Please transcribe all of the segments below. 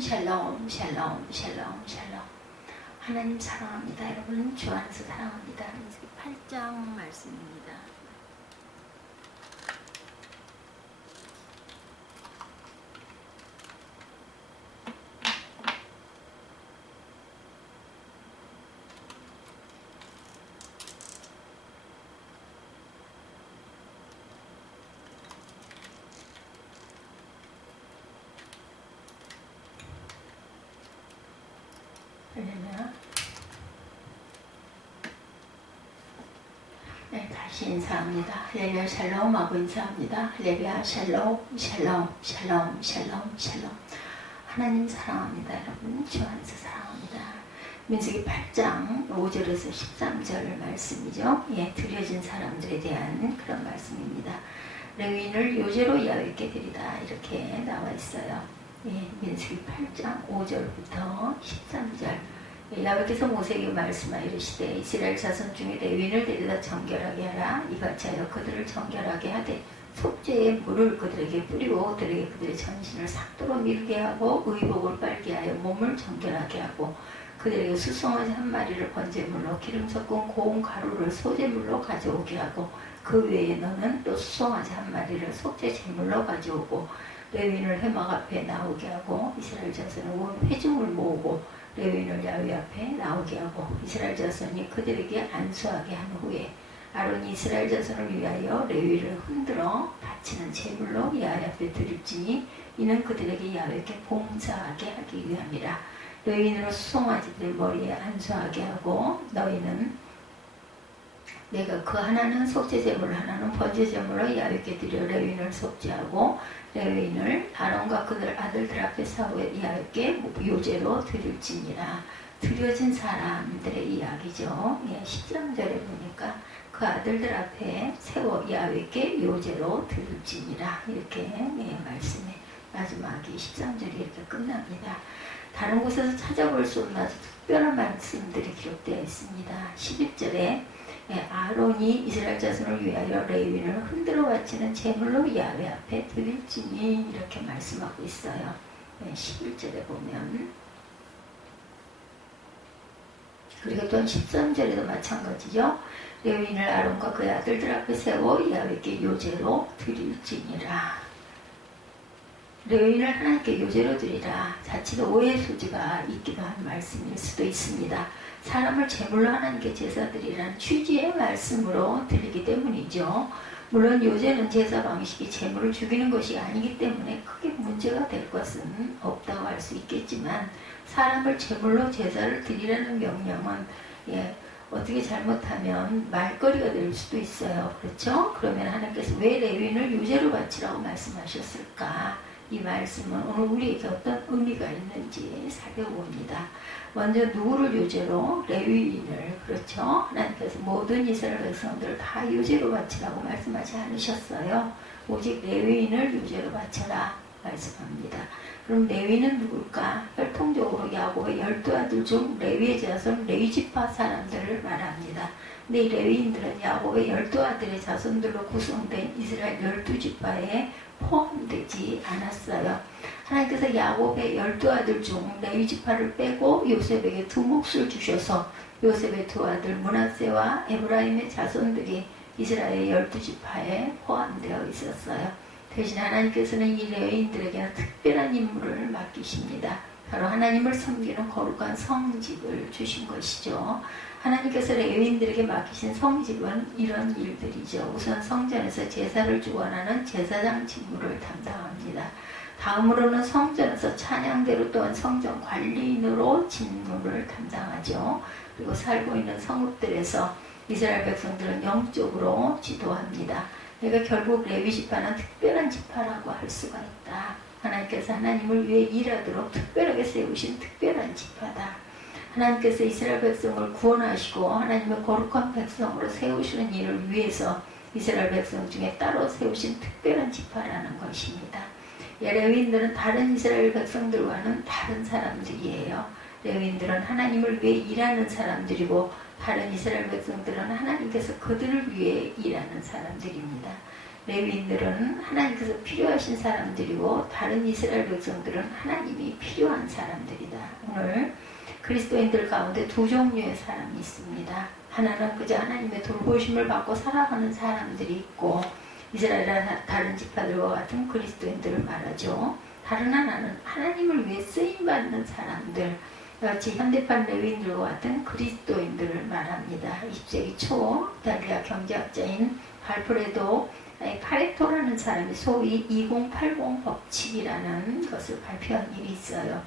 샬롬 샬롬 샬롬 샬롬. 하나님 사랑합니다. 여러분 주 안에서 사랑합니다. 8장 말씀입니다. 할렐루야. 네, 다시 인사합니다. 할렐루야 샬롬 하고 인사합니다. 할렐루야 샬롬 샬롬 샬롬 샬롬 샬롬. 하나님 사랑합니다. 여러분 주 안에서 사랑합니다. 민수기 8장 5절에서 13절 말씀이죠. 예, 드려진 사람들에 대한 그런 말씀입니다. 레위인을 요제로 야훼께 드리다 이렇게 나와 있어요. 예, 민수기 8장 5절부터 13절. 야훼께서 모세에게 말씀하여 이르시되 이스라엘 자손 중에 레위인을 데려다 정결하게 하라. 이같이 하여 그들을 정결하게 하되 속죄의 물을 그들에게 뿌리고 그들에게 그들의 전신을 삭도로 미르게 하고 의복을 빨게 하여 몸을 정결하게 하고 그들에게 수송아지 한 마리를 번제물로 기름 섞은 고운 가루를 소제물로 가져오게 하고 그 외에 너는 또 수송아지 한 마리를 속죄 제물로 가져오고 레위인을 회막 앞에 나오게 하고 이스라엘 자손은 온 회중을 모으고 레위인을 야훼 앞에 나오게 하고 이스라엘 자손이 그들에게 안수하게 한 후에 아론이 이스라엘 자손을 위하여 레위를 흔들어 바치는 제물로 야훼 앞에 드릴지니 이는 그들에게 야훼께 봉사하게 하기 위함이라. 레위인으로 수송아지들 머리에 안수하게 하고 너희는 내가 그 하나는 속죄제물 하나는 번제제물로 야훼께 드려 레위인을 속죄하고 레위인을 아론과 그들 아들들 앞에 사후에 야훼께 요제로 드릴지니라. 드려진 사람들의 이야기죠. 예, 13절에 보니까 그 아들들 앞에 세워 야훼께 요제로 드릴지니라 이렇게 예, 말씀의 마지막이 13절이 이렇게 끝납니다. 다른 곳에서 찾아볼 수 없는 아주 특별한 말씀들이 기록되어 있습니다. 11절에 아론이 이스라엘 자손을 위하여 레위인을 흔들어 바치는 제물로 야훼 앞에 드릴지니 이렇게 말씀하고 있어요. 11절에 보면 그리고 또 13절에도 마찬가지죠. 레위인을 아론과 그의 아들들 앞에 세워 야훼께 요제로 드릴지니라. 레위인을 하나님께 요제로 드리라. 자칫 오해의 소지가 있기도 한 말씀일 수도 있습니다. 사람을 제물로 하나님께 제사 드리라는 취지의 말씀으로 드리기 때문이죠. 물론 요제는 제사 방식이 제물을 죽이는 것이 아니기 때문에 크게 문제가 될 것은 없다고 할 수 있겠지만 사람을 제물로 제사를 드리라는 명령은 어떻게 잘못하면 말거리가 될 수도 있어요. 그렇죠? 그러면 하나님께서 왜 레위인을 요제로 바치라고 말씀하셨을까? 이 말씀은 오늘 우리에게 어떤 의미가 있는지 살펴봅니다. 먼저 누구를 요제로? 레위인을. 그렇죠? 하나님께서 모든 이스라엘 백성들을 다 요제로 바치라고 말씀하지 않으셨어요. 오직 레위인을 요제로 바쳐라 말씀합니다. 그럼 레위는 누굴까? 혈통적으로 야곱의 12아들 중 레위의 자손 레위지파 사람들을 말합니다. 근데 이 레위인들은 야곱의 12아들의 자손들로 구성된 이스라엘 12지파에 포함되지 않았어요. 하나님께서 야곱의 12아들 중 레위지파를 빼고 요셉에게 두 몫을 주셔서 요셉의 두 아들 므낫세와 에브라임의 자손들이 이스라엘 12지파에 포함되어 있었어요. 대신 하나님께서는 이 레위인들에게는 특별한 임무를 맡기십니다. 바로 하나님을 섬기는 거룩한 성직을 주신 것이죠. 하나님께서 레위인들에게 맡기신 성직은 이런 일들이죠. 우선 성전에서 제사를 주관하는 제사장 직무를 담당합니다. 다음으로는 성전에서 찬양대로 또한 성전 관리인으로 직무를 담당하죠. 그리고 살고 있는 성읍들에서 이스라엘 백성들은 영적으로 지도합니다. 그러니까 결국 레위 지파는 특별한 지파라고 할 수가 있다. 하나님께서 하나님을 위해 일하도록 특별하게 세우신 특별한 지파다. 하나님께서 이스라엘 백성을 구원하시고 하나님의 거룩한 백성으로 세우시는 일을 위해서 이스라엘 백성 중에 따로 세우신 특별한 지파라는 것입니다. 레위인들은 다른 이스라엘 백성들과는 다른 사람들이에요. 레위인들은 하나님을 위해 일하는 사람들이고 다른 이스라엘 백성들은 하나님께서 그들을 위해 일하는 사람들입니다. 레위인들은 하나님께서 필요하신 사람들이고 다른 이스라엘 백성들은 하나님이 필요한 사람들이다. 오늘 그리스도인들 가운데 두 종류의 사람이 있습니다. 하나는 그저 하나님의 돌보심을 받고 살아가는 사람들이 있고 이스라엘 다른 지파들과 같은 그리스도인들을 말하죠. 다른 하나는 하나님을 위해 쓰임받는 사람들, 같이 현대판 레위인들과 같은 그리스도인들을 말합니다. 20세기 초 이탈리아 경제학자인 발프레도 파레토라는 사람이 소위 2080 법칙이라는 것을 발표한 일이 있어요.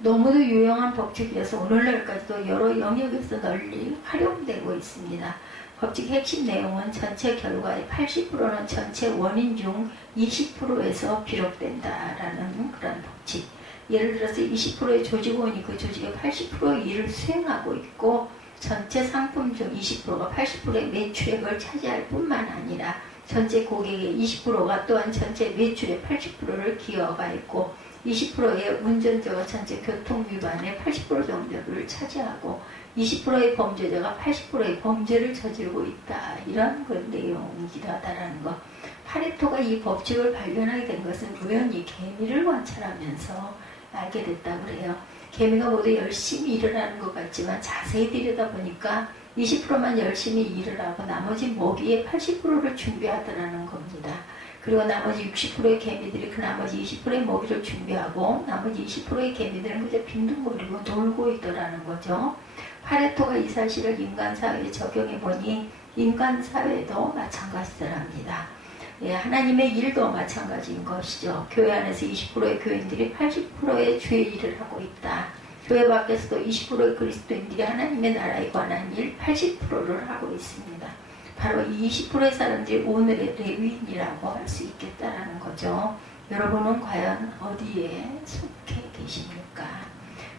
너무도 유용한 법칙이어서 오늘날까지도 여러 영역에서 널리 활용되고 있습니다. 법칙 핵심 내용은 전체 결과의 80%는 전체 원인 중 20%에서 비롯된다라는 그런 법칙. 예를 들어서 20%의 조직원이 그 조직의 80%의 일을 수행하고 있고 전체 상품 중 20%가 80%의 매출액을 차지할 뿐만 아니라 전체 고객의 20%가 또한 전체 매출의 80%를 기여가 있고 20%의 운전자가 전체 교통 위반의 80% 정도를 차지하고 20%의 범죄자가 80%의 범죄를 저지르고 있다. 이런 그 내용이라다라는 것. 파레토가 이 법칙을 발견하게 된 것은 우연히 개미를 관찰하면서 알게 됐다고 그래요. 개미가 모두 열심히 일을 하는 것 같지만 자세히 들여다보니까 20%만 열심히 일을 하고 나머지 먹이의 80%를 준비하더라는 겁니다. 그리고 나머지 60%의 개미들이 그 나머지 20%의 먹이를 준비하고 나머지 20%의 개미들은 그저 빈둥거리고 놀고 있더라는 거죠. 파레토가 이 사실을 인간사회에 적용해보니 인간사회도 마찬가지더랍니다. 예, 하나님의 일도 마찬가지인 것이죠. 교회 안에서 20%의 교인들이 80%의 주의 일을 하고 있다. 교회 밖에서도 20%의 그리스도인들이 하나님의 나라에 관한 일 80%를 하고 있습니다. 바로 이 20%의 사람들이 오늘의 레위인이라고 할 수 있겠다라는 거죠. 여러분은 과연 어디에 속해 계십니까?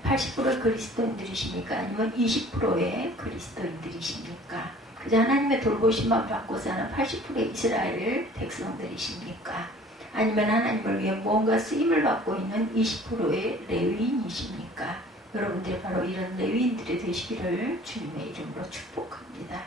80%의 그리스도인들이십니까? 아니면 20%의 그리스도인들이십니까? 그저 하나님의 돌보심만 받고 사는 80%의 이스라엘 백성들이십니까? 아니면 하나님을 위해 뭔가 쓰임을 받고 있는 20%의 레위인이십니까? 여러분들이 바로 이런 레위인들이 되시기를 주님의 이름으로 축복합니다.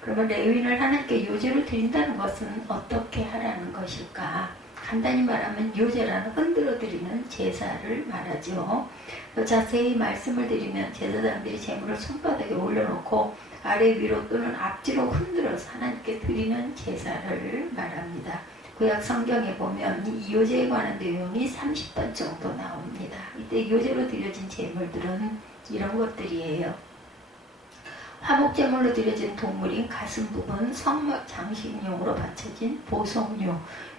그러면 레위인을 하나님께 요제로 드린다는 것은 어떻게 하라는 것일까? 간단히 말하면 요제라는 흔들어 드리는 제사를 말하죠. 더 자세히 말씀을 드리면 제사장들이 제물을 손바닥에 올려놓고 아래 위로 또는 앞뒤로 흔들어서 하나님께 드리는 제사를 말합니다. 구약 성경에 보면 이 요제에 관한 내용이 30번 정도 나옵니다. 이때 요제로 드려진 제물들은 이런 것들이에요. 화목제물로 드려진 동물인 가슴 부분, 성막 장식용으로 바쳐진 보석류,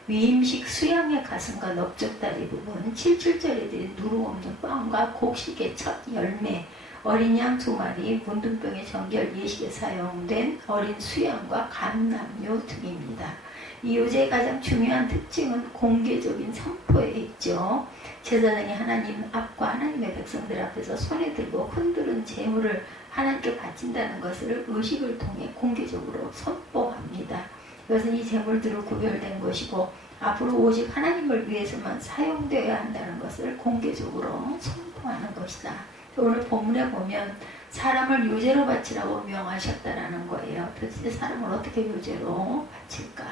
위임식 수양의 가슴과 넓적다리 부분, 77절에 드린 누룩 없는 빵과 곡식의 첫 열매, 어린 양 2마리, 문둥병의 정결 예식에 사용된 어린 수양과 감람류 등입니다. 이 요제의 가장 중요한 특징은 공개적인 선포에 있죠. 제사장이 하나님 앞과 하나님의 백성들 앞에서 손에 들고 흔드는 제물을 하나님께 바친다는 것을 의식을 통해 공개적으로 선포합니다. 이것은 이 제물들을 구별된 것이고 앞으로 오직 하나님을 위해서만 사용되어야 한다는 것을 공개적으로 선포하는 것이다. 오늘 본문에 보면 사람을 요제로 바치라고 명하셨다라는 거예요. 도대체 사람을 어떻게 요제로 바칠까?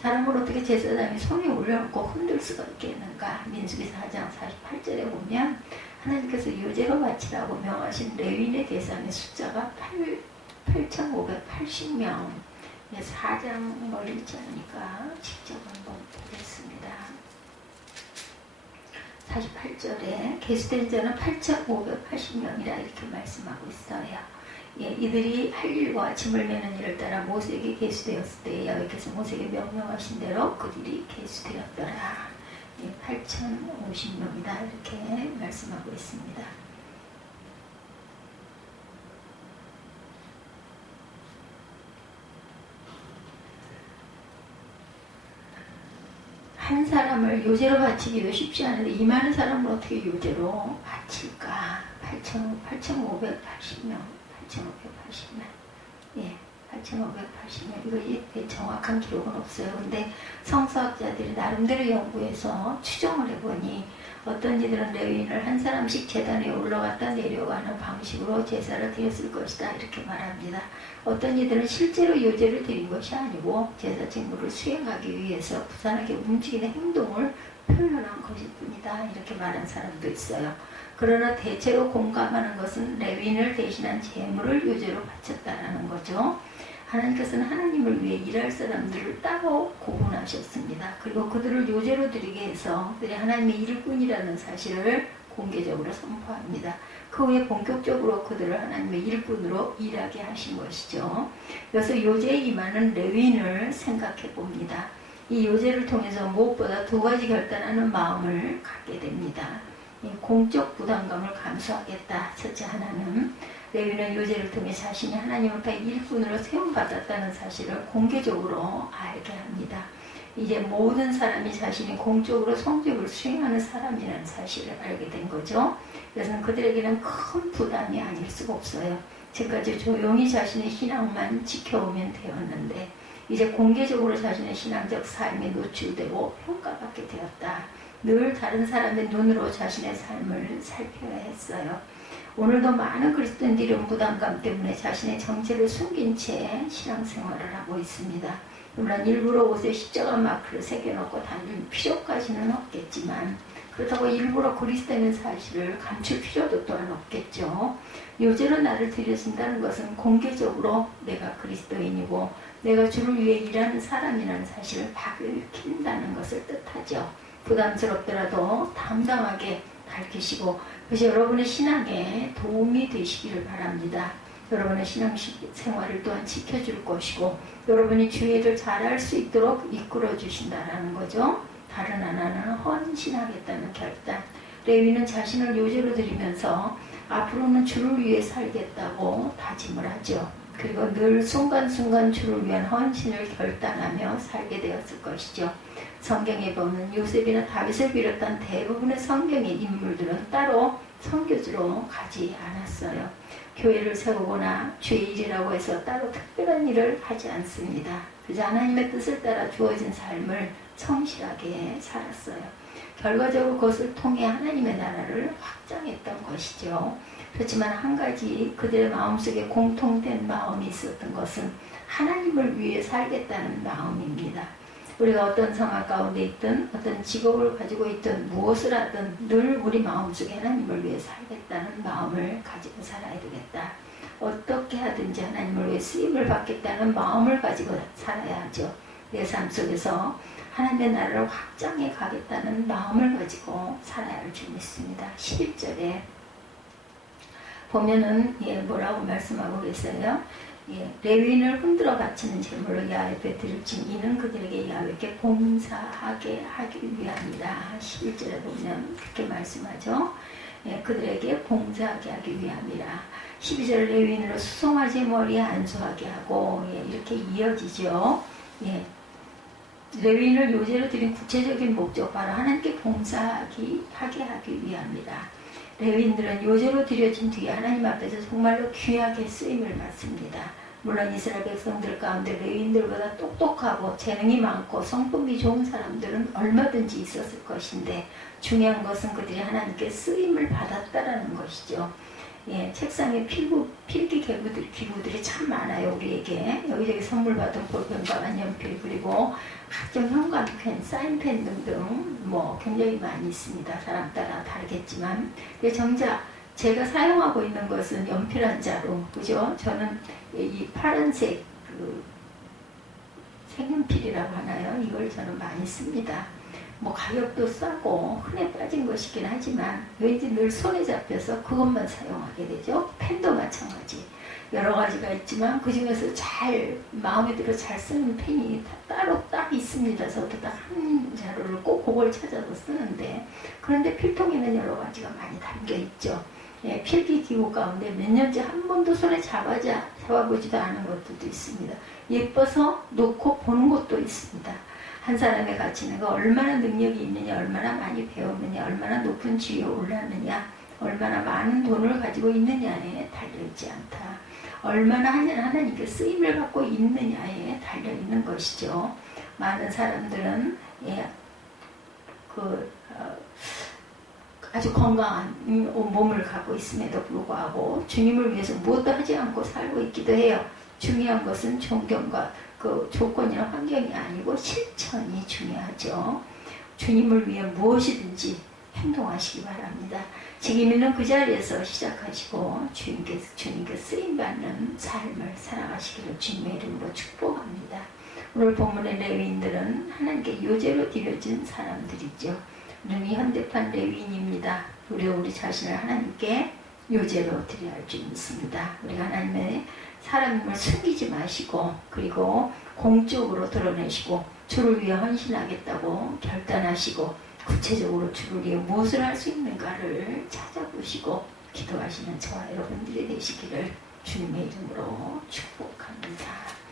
사람을 어떻게 제사장이 손에 올려놓고 흔들 수가 있겠는가? 민수기 4장 48절에 보면 하나님께서 요제로 바치라고 명하신 레위인의 대상의 숫자가 8,580명. 4장 멀리지 않으니까 직접 한번 보겠습니다. 48절에 계수된 자는 8,580명이라 이렇게 말씀하고 있어요. 예, 이들이 할 일과 짐을 매는 일을 따라 모세에게 계수되었을 때 여호와께서 모세에게 명령하신 대로 그들이 계수되었더라. 예, 8,050명이다 이렇게 말씀하고 있습니다. 한 사람을 요제로 바치기도 쉽지 않은데 이 많은 사람을 어떻게 요제로 바칠까? 8,580명. 8,580명. 예, 8,580명. 이거 정확한 기록은 없어요. 근데 성서학자들이 나름대로 연구해서 추정을 해보니 어떤 이들은 레위인을 한 사람씩 제단에 올라갔다 내려가는 방식으로 제사를 드렸을 것이다 이렇게 말합니다. 어떤 이들은 실제로 요제를 드린 것이 아니고 제사 직무를 수행하기 위해서 부산하게 움직이는 행동을 표현한 것일 뿐이다 이렇게 말한 사람도 있어요. 그러나 대체로 공감하는 것은 레위인을 대신한 제물을 요제로 바쳤다라는 거죠. 하나님께서는 하나님을 위해 일할 사람들을 따로 고분하셨습니다. 그리고 그들을 요제로 드리게 해서 그들이 하나님의 일꾼이라는 사실을 공개적으로 선포합니다. 그 후에 본격적으로 그들을 하나님의 일꾼으로 일하게 하신 것이죠. 그래서 요제에 임하는 레위인을 생각해 봅니다. 이 요제를 통해서 무엇보다 두 가지 결단하는 마음을 갖게 됩니다. 공적 부담감을 감수하겠다. 첫째 하나는 레위는 요제를 통해 자신이 하나님 앞에 일꾼으로 세움받았다는 사실을 공개적으로 알게 합니다. 이제 모든 사람이 자신이 공적으로 성직을 수행하는 사람이라는 사실을 알게 된 거죠. 그래서 그들에게는 큰 부담이 아닐 수가 없어요. 지금까지 조용히 자신의 신앙만 지켜오면 되었는데 이제 공개적으로 자신의 신앙적 삶에 노출되고 평가받게 되었다. 늘 다른 사람의 눈으로 자신의 삶을 살펴야 했어요. 오늘도 많은 그리스도인들이 이런 부담감 때문에 자신의 정체를 숨긴 채 신앙생활을 하고 있습니다. 물론 일부러 옷에 십자가 마크를 새겨놓고 다닐 필요까지는 없겠지만 그렇다고 일부러 그리스도인 사실을 감출 필요도 또한 없겠죠. 요제로 나를 들여준다는 것은 공개적으로 내가 그리스도인이고 내가 주를 위해 일하는 사람이라는 사실을 밝힌다는 것을 뜻하죠. 부담스럽더라도 당당하게 밝히시고 그래서 여러분의 신앙에 도움이 되시기를 바랍니다. 여러분의 신앙생활을 또한 지켜줄 것이고 여러분이 주의를 잘할 수 있도록 이끌어 주신다는 거죠. 다른 하나는 헌신하겠다는 결단. 레위는 자신을 요제로 드리면서 앞으로는 주를 위해 살겠다고 다짐을 하죠. 그리고 늘 순간순간 주를 위한 헌신을 결단하며 살게 되었을 것이죠. 성경에 보면 요셉이나 다윗을 비롯한 대부분의 성경의 인물들은 따로 선교지로 가지 않았어요. 교회를 세우거나 주의 일이라고 해서 따로 특별한 일을 하지 않습니다. 그저 하나님의 뜻을 따라 주어진 삶을 성실하게 살았어요. 결과적으로 그것을 통해 하나님의 나라를 확장했던 것이죠. 그렇지만 한 가지 그들의 마음속에 공통된 마음이 있었던 것은 하나님을 위해 살겠다는 마음입니다. 우리가 어떤 상황 가운데 있든 어떤 직업을 가지고 있든 무엇을 하든 늘 우리 마음속에 하나님을 위해 살겠다는 마음을 가지고 살아야 되겠다. 어떻게 하든지 하나님을 위해 쓰임을 받겠다는 마음을 가지고 살아야 하죠. 내 삶 속에서 하나님의 나라를 확장해 가겠다는 마음을 가지고 살아야 할 줄 믿습니다. 11절에 보면은 뭐라고 말씀하고 계세요? 레위인을 흔들어 바치는 제물로 야훼 앞에 드릴진 이는 그들에게 야훼께 봉사하게 하기 위함이라. 11절에 보면 그렇게 말씀하죠. 그들에게 봉사하게 하기 위함이라. 12절 레위인으로 수송아지 머리에 안수하게 하고 이렇게 이어지죠. 레위인을 요제로 드린 구체적인 목적 바로 하나님께 봉사하게 하기 위함이라. 레위인들은 요제로 드려진 뒤에 하나님 앞에서 정말로 귀하게 쓰임을 받습니다. 물론 이스라엘 백성들 가운데 레위인들보다 똑똑하고 재능이 많고 성품이 좋은 사람들은 얼마든지 있었을 것인데 중요한 것은 그들이 하나님께 쓰임을 받았다라는 것이죠. 책상에 필기 기구들이 참 많아요. 우리에게 여기저기 선물 받은 볼펜과 만년필 그리고 각종 형광펜, 사인펜 등등 굉장히 많이 있습니다. 사람 따라 다르겠지만 정작 제가 사용하고 있는 것은 연필 한 자루, 그죠? 저는 이 파란색 색연필이라고 하나요? 이걸 저는 많이 씁니다. 가격도 싸고 흔해 빠진 것이긴 하지만 왠지 늘 손에 잡혀서 그것만 사용하게 되죠. 펜도 마찬가지. 여러 가지가 있지만 그 중에서 마음에 들어 잘 쓰는 펜이 따로 딱 있습니다. 저도 딱 한 자루를 꼭 그걸 찾아서 쓰는데 그런데 필통에는 여러 가지가 많이 담겨 있죠. 필기기구 가운데 몇 년째 한 번도 손에 잡아보지도 않은 것들도 있습니다. 예뻐서 놓고 보는 것도 있습니다. 한 사람의 가치는 얼마나 능력이 있느냐, 얼마나 많이 배웠느냐, 얼마나 높은 지위에 올랐느냐, 얼마나 많은 돈을 가지고 있느냐에 달려있지 않다. 얼마나 하나님께 쓰임을 받고 있느냐에 달려있는 것이죠. 많은 사람들은 아주 건강한 몸을 갖고 있음에도 불구하고 주님을 위해서 무엇도 하지 않고 살고 있기도 해요. 중요한 것은 존경과 그 조건이나 환경이 아니고 실천이 중요하죠. 주님을 위해 무엇이든지 행동하시기 바랍니다. 지금 있는 그 자리에서 시작하시고 주님께 쓰임받는 삶을 살아가시기를 주님의 이름으로 축복합니다. 오늘 본문의 레위인들은 하나님께 요제로 드려진 사람들이죠. 우리는 현대판 레위인입니다. 우리 자신을 하나님께 요제로 드려야 할 줄 믿습니다. 우리가 하나님의 사람임을 숨기지 마시고 그리고 공적으로 드러내시고 주를 위해 헌신하겠다고 결단하시고 구체적으로 주를 위해 무엇을 할 수 있는가를 찾아보시고 기도하시는 저와 여러분들이 되시기를 주님의 이름으로 축복합니다.